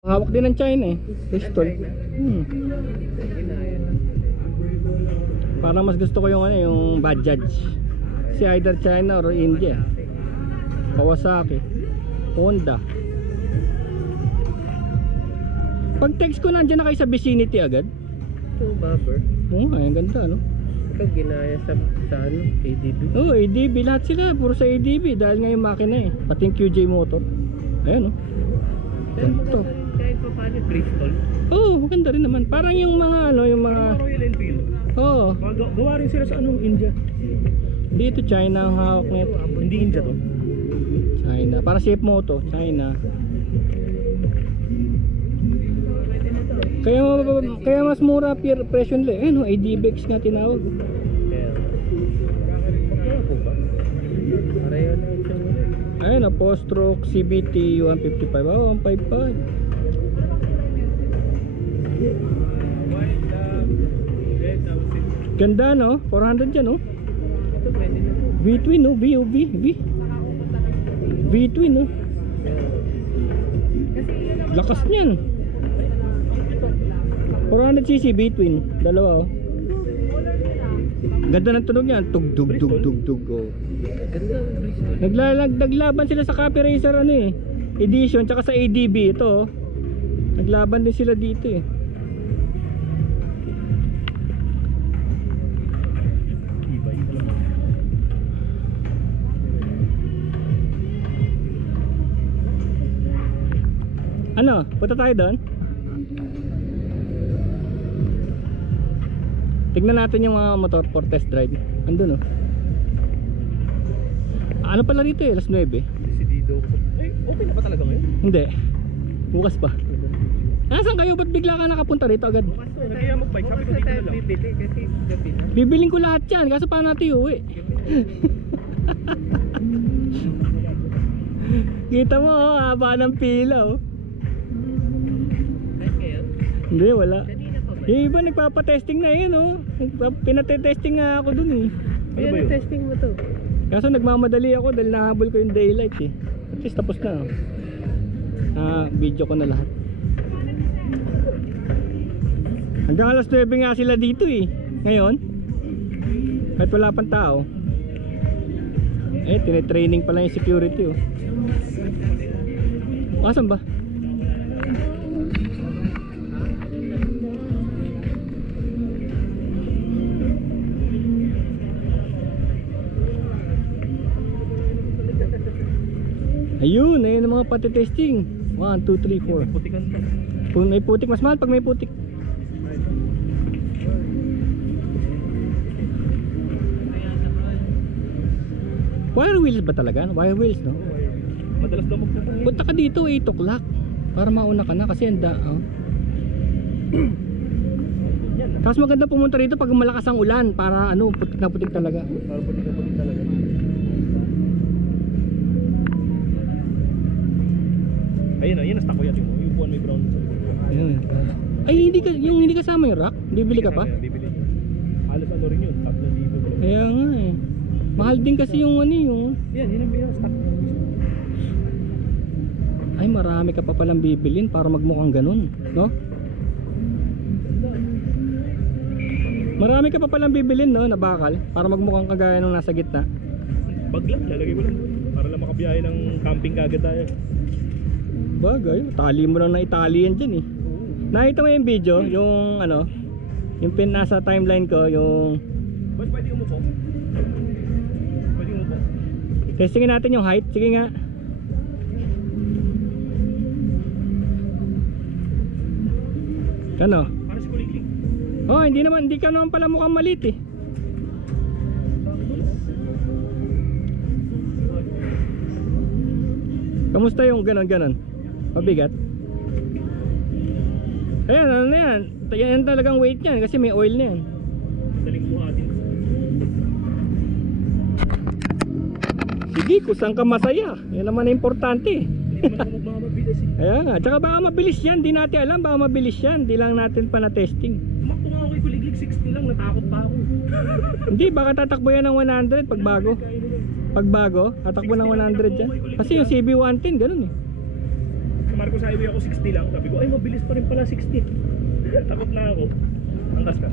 Hawak din ng China eh. Pistol. Parang mas gusto ko yung ano, yung Bajaj. Si either China or India. Kawasaki, Honda. Pag text ko nandiyan na kayo sa vicinity agad. Ito, bobber. Oo, ang ganda no. Ito ginaya sa ano, ADB. Oo, ADB lahat sila, puro sa ADB dahil nga yung makina eh. Pati yung QJ motor. Ayan no. Ganito. Kahit pa paano, Bristol. Oo, maganda rin naman. Parang yung mga ano, yung mga Royal Enfield. Oo. Gawa rin sila sa anong India. Dito China ang hawak nito. Hindi India to. China. Para safe moto, China. Kaya mas mura presyo nila. Eh no, ADBX nga tinawag. Kaya po ba? Pareho na ito. Ayun na, post-stroke CBT 155. Oh, 155. Ganda no? 400 yan no? Ito pwede na to. V-twin no? V-twin no? Lakas niyan. 400cc V-twin. Dalawa oh. Ganda ng tunog niyan. Tug dug dug dug dug oh. Ganda ang Bristol. Naglaban sila sa Copy Racer ano eh, edition tsaka sa ADB ito oh. Naglaban din sila dito eh. Ano? Punta tayo doon? Tignan natin yung mga motor for test drive. Andun oh. Ano pala rito eh? Alas 9. Decidido ko. Ay, open na ba talaga ngayon? Hindi. Bukas pa. Nasaan kayo? Ba't bigla ka nakapunta rito agad? Kaya magbike. Sabi ko dito na lang. Bibili kasi gabi na. Bibiling ko lahat yan. Kaso paano natin uwi? Kita mo oh, haba ng pila oh. Kahit ngayon? Hindi, wala. Kanina pa ba? Yung iba nagpapatesting na yun oh. Pinatesting nga ako dun eh. Ano ba yun? Testing mo to? Kaso nagmamadali ako dahil nahabol ko yung daylight eh. At least tapos na oh. Video ko na lahat. Hanggang alas 9 nga sila dito eh. Ngayon kahit wala pang tao. Eh, tinitraining pa lang yung security oh. Asan ba? Ayun, ayun ang mga pati-testing. 1, 2, 3, 4. Putikan pa. Kung may putik, mas mahal pag may putik. Wire wheels ba talaga? Wire wheels no? Madalas daw magpupunta. Punta ka dito 8 o'clock para mauna ka na kasi anda oh. Tapos maganda pumunta rito pag malakas ang ulan para ano, putik na putik talaga. Para putik talaga. Ayun o, yun ang stock ko yan. Yung buwan may brown sa likod. Ayun. Ay, hindi kasama yung rack? Bibili ka pa? Bibili. Halos ano rin yun, 3,000. Kaya nga eh. Mahal din kasi yung ano yung... Yan, yun ang stock. Ay, marami ka pa palang bibilin para magmukhang ganun, no? Marami ka pa palang bibilin, no, na bakal para magmukhang kagaya nung nasa gitna. Bag lang, lalagay mo lang. Para lang makabiyahe ng camping kagad tayo. Bagay, tali mo lang ng itali yan dyan eh. Nakita mo yung video, yung ano, yung pin nasa timeline ko, yung... Ba't pwede umupo? Pwede umupo. Testingin natin yung height, sige nga. Ano? Para si Kuligling. Oh, hindi ka naman pala mukhang maliit eh. Kamusta yung ganon? Mabigat? Ayan, ano na yan? Yan talagang weight yan kasi may oil na yan. Daling buhatin. Sige, kusang ka masaya. Yan naman ang importante. Hindi naman ako magmamabilis eh. Ayan nga, tsaka baka mabilis yan. Di natin alam, baka mabilis yan. Di lang natin pa na-testing. Tumakto nga ako kay Kuligling, 60 lang, natakot pa ako. Hindi, baka tatakbo yan ng 100 pag bago. Pag bago, tatakbo ng 100 yan. Kasi yung CB110, ganun eh. Marcos Highway ako 60 lang. Sabi ko, ay mabilis pa rin pala 60. Takot na ako. Angkas ka.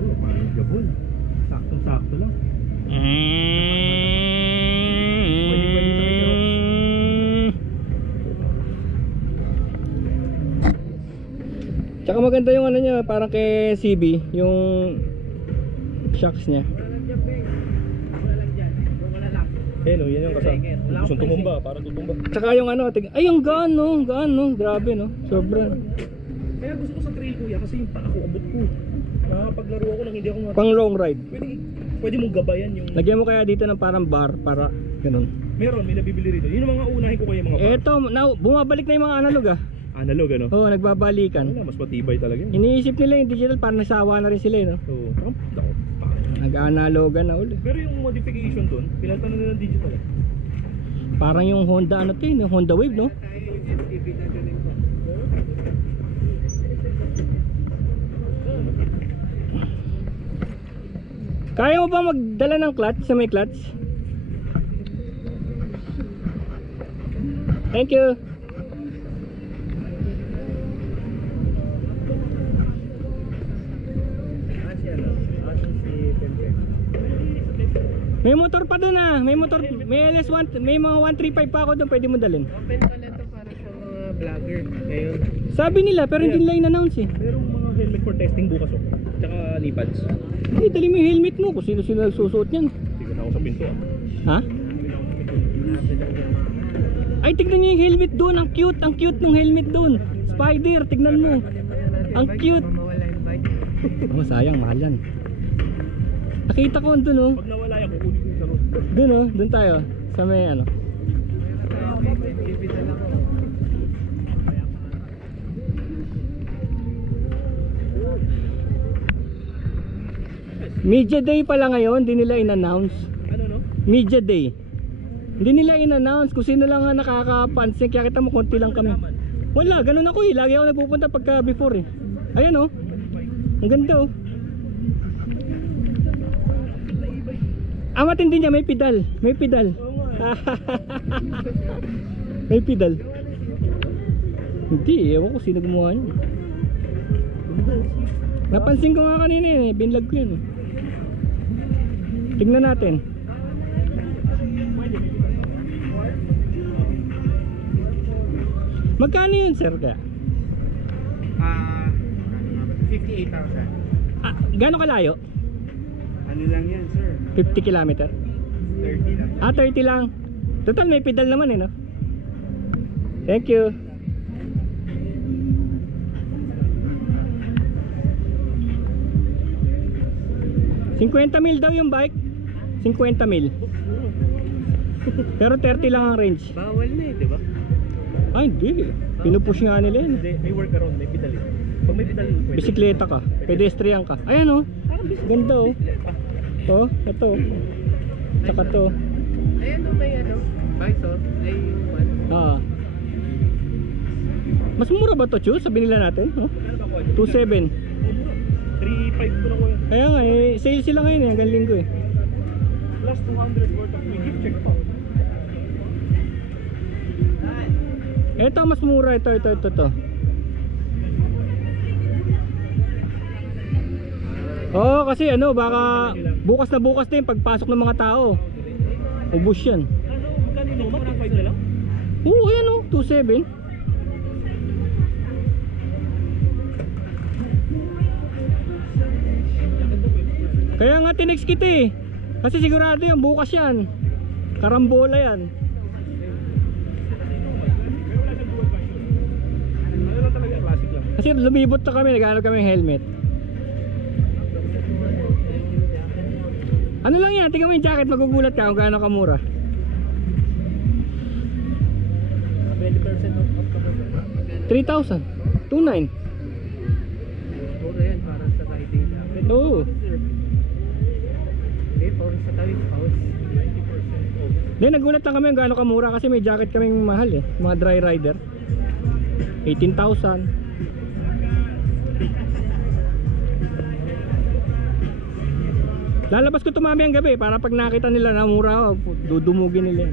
Oh, parang gabon. Saktong-sakto lang. Tsaka maganda yung ano niya, parang kay CB, yung shocks niya. Eh no, yan yung kasama. Gustong tumumba, parang tutumba. Tsaka yung ano, ay yung gaan no, grabe no, sobra. Kaya gusto ko sa trail kuya kasi yung paa ko abot ko. Nakakapaglaro ako nang hindi ako Pang long ride. Pwede mong gabayan yung... Lagyan mo kaya dito ng parang bar para ganun. Meron, may nabibili rito. Yun ang mga unahin ko kaya mga bar. Eto, bumabalik na yung mga analog ah. Analog ano? Oo, nagbabalikan. Wala, mas matibay talaga yun. Iniisip nila yung digital, parang nasawa na rin sila no. Oo, Nag-analogan na uli. pero yung modification doon, pinalitan na nila ng digital eh. Parang yung Honda ano to yun, yung Honda Wave no. Kaya mo ba magdala ng clutch sa may clutch? Thank you. May motor pa doon ah, may motor, may LS1, may mga 135 pa ako doon, pwede mo dalhin. Open pala to para sa mga vlogger ngayon. Sabi nila pero hindi nila in-announce eh. Merong mga helmet for testing bukas oh. Tsaka knee pads. Hindi, dali mo yung helmet mo kung sino nagsusuot yan. Tignan ako sa pinto ah. Ha? Ay, tignan nyo yung helmet doon, ang cute ng helmet doon. Spider, tignan mo. Ang cute. Mawala yung bike. Oh, sayang, mahal yan. Nakita ko doon oh. Pag nawala yan, kukunin ko yung sarot. Doon oh, doon tayo. Sa may ano. Media Day pala ngayon, hindi nila in-announce. Ano no? Media Day. Hindi nila in-announce kung sino lang ang nakakapansin. Kaya kita mo, konti lang kami. Wala, ganun ako eh. Lagi ako nagpupunta pagka before eh. Ayan oh. Ang ganda oh. Matindi niya, may pedal. May pedal. May pedal. Hindi, ewan ko sino gumawa niya. Napansin ko nga kanina eh, binlog ko yun. Tingnan natin. Magkano yun sir ka? 58,000. Gano'ng kalayo? Ano lang yan, sir? 50 km? 30 lang. 30 lang. Total may pedal naman eh no? Thank you. $50,000 daw yung bike. 50,000. Pero 30 lang ang range. Bawal na eh, di ba? Ay hindi. Pinupush nga nila yun. Hindi, may workaround, may pedal eh. Pag may pedal, pwede. Bisikleta ka, pedestrian ka. Ayan oh. Ganda oh. Oh, ito. Tsaka to. Ayan o, may ano, visor. Ay, yung one. Mas mura ba to, Chus? Sabi nila natin, oh. 2.7. Oh, mura. 3.5 ko na ko yan. Kaya nga, eh, sale sila ngayon eh, hanggang linggo eh. Plus 200 worth of may gift check pa. Ito mas mura, ito. Oo, kasi ano, baka bukas na bukas din pagpasok ng mga tao. Ubus yan. Ano, magkano mo? 2.5 na lang? Oo, ayan oh, 2.7. Kaya nga tinext kita eh. Kasi sigurado yan, bukas yan. Karambola yan. Ano lang talaga, classic lang. Kasi lumibot na kami, nag-ano kami ng helmet. Ano lang yan, tingnan mo yung jacket, magugulat ka kung gaano kamura. 20% off ka ba? 3,000. 2,900. Puro yan, para sa riding lang. Oo. Okay, puro sa tawid, pause. 90% off. Then nagulat lang kami kung gaano kamura kasi may jacket kaming mahal eh. Mga dry rider. 18,000. Lalabas ko tumami ang gabi para pag nakita nila na mura ako, dudumugin nila.